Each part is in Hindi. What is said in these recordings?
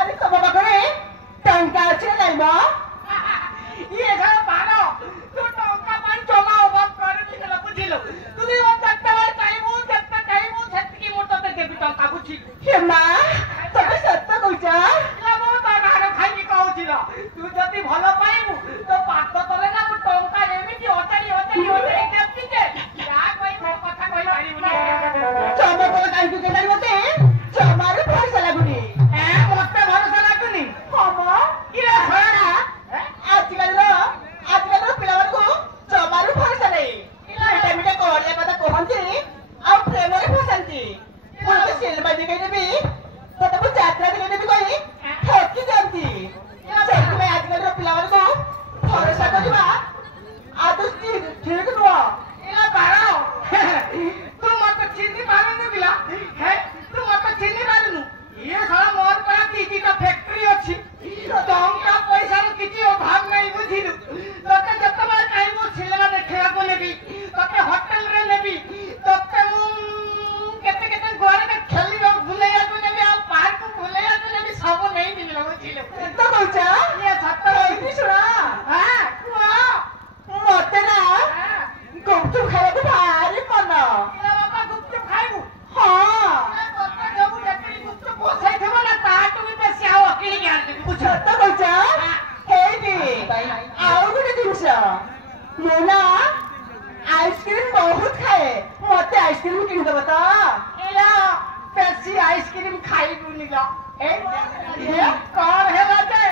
अरे तो बाबा करे टंका अच्छे नहीं बा ये घर पानो तू टंका पान जमा होगा कर भी ना बुझी लो तू भी वो टंका वाले टाइम छत्ती की मोटर पे देबी टंका बुझी हे मां तबे सत्य कहजा ला वो तो नार खाई की कहउची लो तू जति भलो पाइबू तो पात तले ना तू टंका एमिति ओचरी देबती जे या कोई मो कथा कोई पारिबू ना चमे को काई के जाई मते चमारे भरोसा लागुनी ए मते भरोसा लागुनी हां इला खरा आजकल पिलावर को चमारे भरोसा नहीं एटा मिटा कहले पता कहंती आ प्रेम रे फसंती मुझे सिनेमा दिखे देबी तो तब यात्रा दिखे देबी कोई ठकी जानती सेठ में आजकल पिलावर को भरोसा करबा आदत ठीक नुआ इला बारो तू मत चिन्नी पालन बिला है तू मत चिन्नी पालन ये साला मोर पड़ा टीटी का फैक्ट्री अछि टंका पैसा रो किछि अभाव नहीं बुझिलु तते जत्ता बार टाइम मो सिनेमा देखा को लेबी तते होटल रे लेबी तते मु केते केते घर के खेली रो भुलैया को लेबी आ पार्क को भुलैया को लेबी सब नहीं मिललो बुझिलु तो कहजा ये सत्तर होई सुना हां कुआ मते ना गुपचुप खाए को भारी मन इला बाबा गुपचुप खाइबू हां तते जबु जकरी गुपचुप पोसाई थबो ना ताटू भी बेसी आओ अकेले ज्ञान देबी बुझ तो कहजा हे दी आउ गुटे जिंस मोना आइसक्रीम बहुत खाए मते आइसक्रीम किन दबा ता इला बेसी आइसक्रीम खाइबू निला ए कौन है बाटे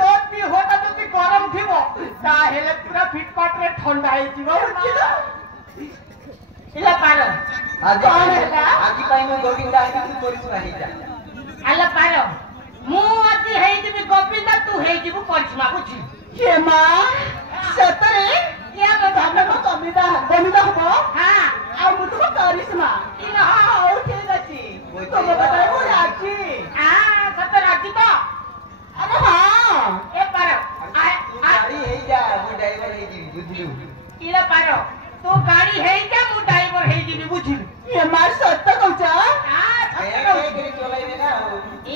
तो भी होता तो गरम थिबो ता हेले पूरा फिटपाट रे ठंडा हे जीवो इला पारो कौन है आजि पाई मो गोविंदा आइ तू करिस नाही जा आला पारो मु आजि हेइ दिबी गोविंदा तू हेइ दिबू करिश्मा बुझी हे मां सतरे या तो भाबना को गोविंदा हो हां आ मु तो करिश्मा इला हां ठीक अछि तो बता मु राजी हां सत राजी तो अरे हां ए पारो गाड़ी हे जा मो ड्राइवर हे जी बुझलु इला पारो तू गाड़ी हेइ जा मु ड्राइवर हेइ दिबी बुझी ये मार सत्य कहजा हां ए के चलाइबे ना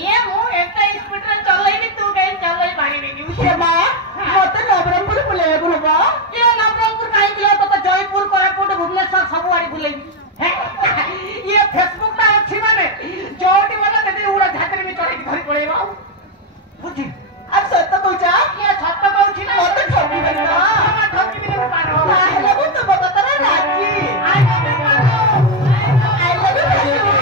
ये मु एते स्पीड रे चलैबी तू कहीं चलै पारिबी नी हे मां मते नवरंगपुर बुले गुनबा ये नवरंगपुर काई दियो तो जयपुर कोरापुट भुवनेश्वर सब आड़ी बुलेबी हैं ये फेसबुक ता अछि माने जोटी वाला देबी उड़ा झात्री में चढ़ी घरी पळेबा बुझी अब सत्य कहजा ये छत्त कहछि ना मते ठकी देना ना ठकी बिना पारो ना हेले मु तो बता रे राजी I love you Paro I love you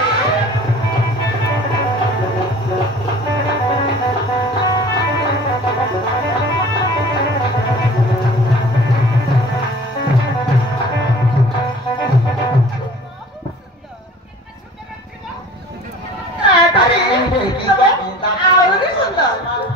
अरे सुंदर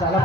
Chalo,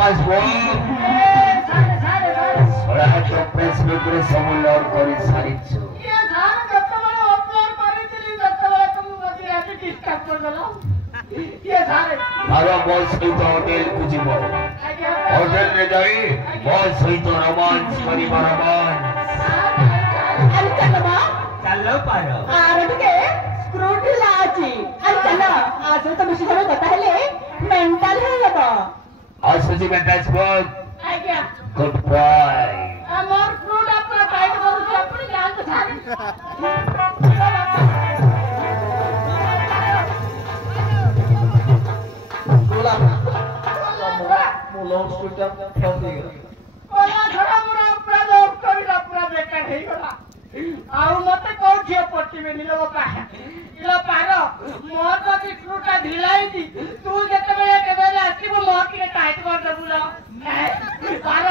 पासपोर्ट सोड़ा तो प्रेस में पूरे समूलर करी सारिछु ये धान जत्तबेले अपलोड करितली जत्तबेले तुम मते आके डिस्टर्ब कर देलो ये धान आरो बॉल सहित होटल को जीवो होटल रे जाई बॉल सहित रोमांस करी रोमांस अरे चलो चलो पारो आरे के स्क्रू ढीला अछि अरे चलो आज तो मिशी जरा बताइले मेंटल है ये तो आज सजी में पासपोर्ट आज्ञा गुड बाय আমার ফ্রুট আপনার টাইট করুছি আপনি জানতে চান बोला मुलो स्कूटर फंसी गया ওলা ধরা মোরা পুরা লোক করিলা পুরা বেকার হই গলা ଆଉ ମତେ କୋଉ ଝିଅ ପଟିବେ ନିଲ ବାପା ଇଲ ପାର ମୋର ଯଦି ଫ୍ରୁଟା ଢିଲା ହେଇଛି ତୁ ଯେତେବେଳେ କେବେ ଆସିବୁ ମୋ ଟିକେ ଟାଇଟ୍ କରିଦେବୁ ଲ ପାର